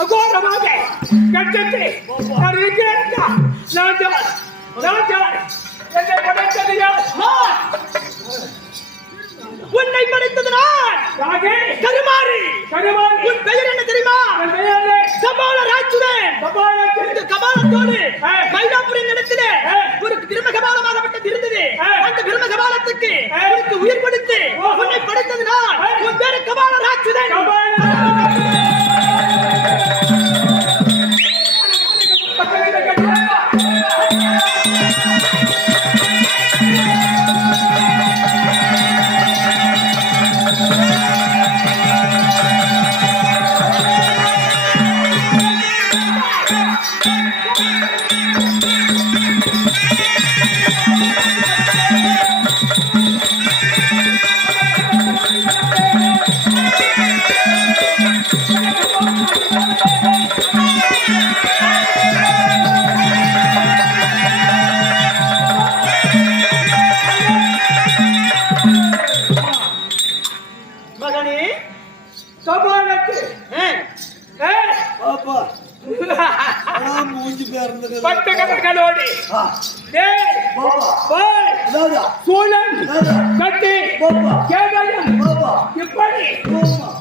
அகோரமாக கட்டத்தில் நான் இருக்கிறேன் நான் ஜான் நான் ஜான் என்னை படைத்தது யார் உன்னை படைத்தது நான் கருமாறி கருமாறி உன் தெரியுமா பிரம்ம உயிர் கொடுத்து உன்னை படைத்தது நான் உன் பேரு கபால ராட்சுதன்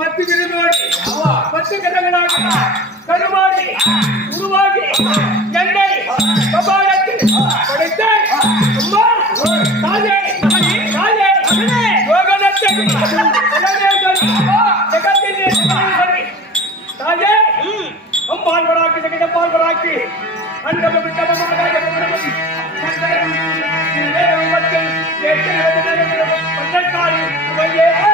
பத்து விருதோடு பத்து கதங்களாக கருமாடி உருவாகி என்னை கபாலத்தில் படைத்த அம்மா தாயே தாயே யோகனத்தை ஜெகத்திலே தாயே தாயே வராக்கி ஜெகத வராக்கி பன்னெண்டாறு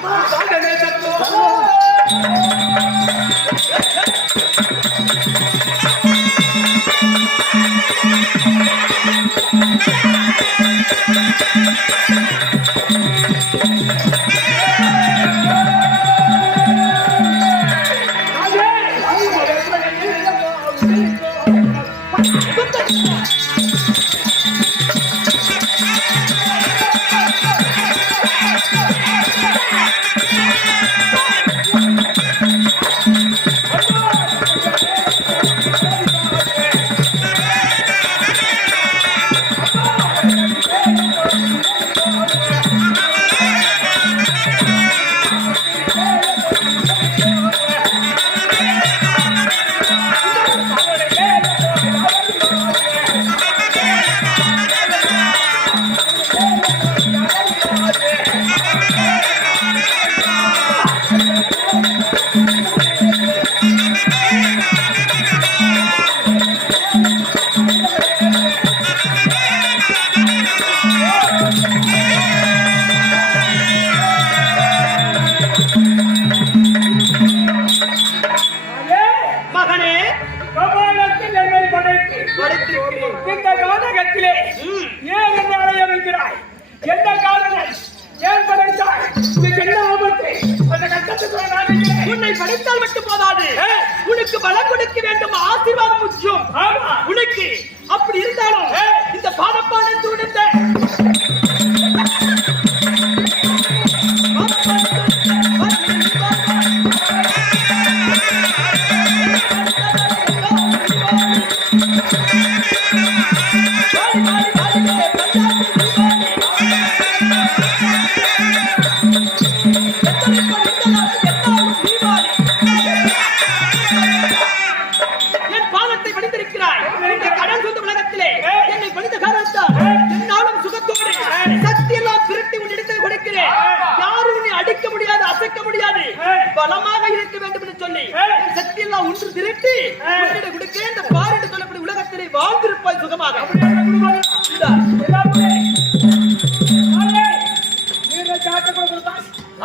அம்மா தத்துவம் என்ன காரணம் ஏன் படைத்தாய் இதுக்கு என்ன ஆபத்து அந்த கட்டத்துக்கு நான். உன்னை படைத்தால் மட்டும் போதாது. உனக்கு பலம் கொடுக்க வேண்டும் ஆசீர்வாதம் முக்கியம் உனக்கு அப்படி இருந்தாலும் இந்த பாடப்பாடு ஒன்று திரட்டி கொடுக்கிறேன் இந்த பார் என்று சொல்லக்கூடிய உலகத்திலே வாழ்ந்திருப்பாய் சுகமாக.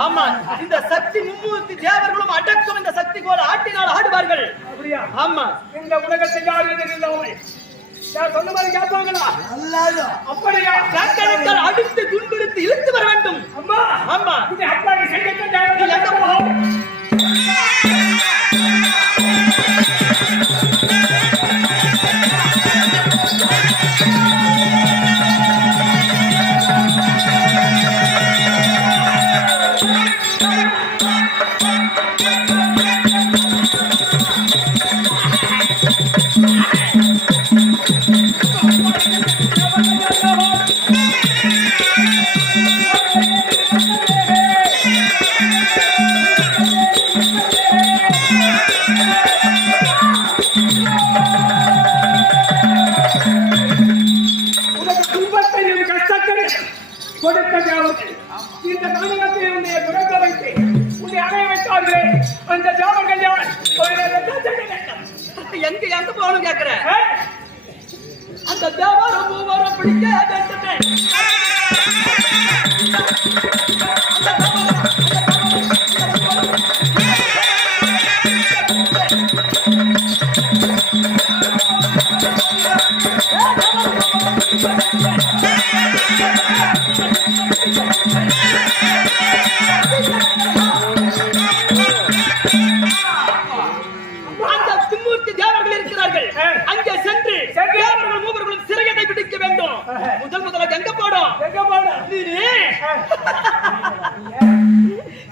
ஆமா இந்த சக்தி மும்மூர்த்தி தேவர்களும் அடக்கம் இந்த சக்தி போல ஆட்டினால் ஆடுவார்கள். ஆமா. இந்த உலகத்தை யார் எதிரில்லாமல் அப்படியா? அடித்து துன்புறுத்தி இழுத்து வர வேண்டும். அம்மா. ஆமா. அப்பா நீ செய்ய தேவாரம் மூவாரம் பிடிக்க வேண்டுமே அந்த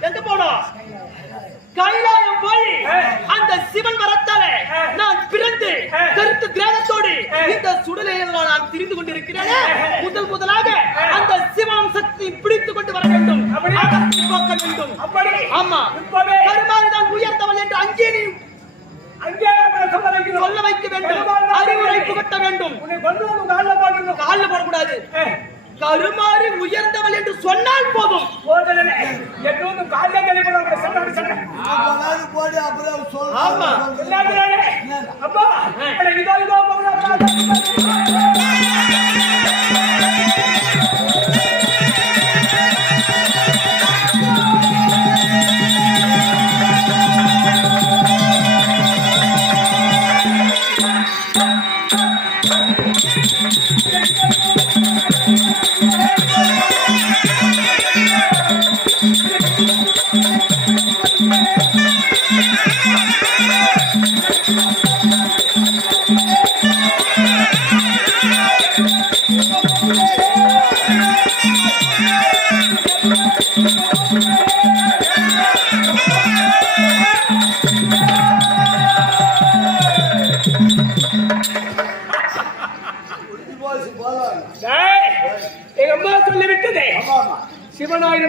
எங்க போனோம் கைலாயம் போய். அந்த சிவன் வரத்தாலே ஆ. நான் பிறந்து. கருத்து கிரகத்தோடு. இந்த சுடலையில் நான் திரிந்து கொண்டிருக்கிறேனே. முதல் முதலாக. அந்த சிவம் சக்தி பிடித்துக் கொண்டு வர வேண்டும் வேண்டும் அப்படி ஆமா இப்பவே கருமாறி தான் உயர்ந்தவள் என்று அங்கே நீ சொல்ல வைக்க வேண்டும் அறிவுரை புகட்ட வேண்டும் உன்னை வந்து காலில் போடணும் காலில் போடக்கூடாது கருமாறி உயர்ந்தவள் என்று சொன்னால் போதும். எப்போதும் காலில் கழிப்பட சொன்னேன். போனாலும் போடி அப்புறம் ஆமா. அப்பா இதோ இதோ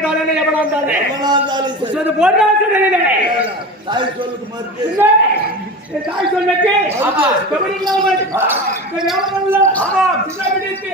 இருந்தாலே எவனா இருந்தாலே எவனா இருந்தாலும் போட்டா சரியில்லை தாய் சொல்லுக்கு என் தாய் ஆமா. கபடி இல்லாமல் இந்த ஞாபகம் இல்ல சின்ன பிடித்து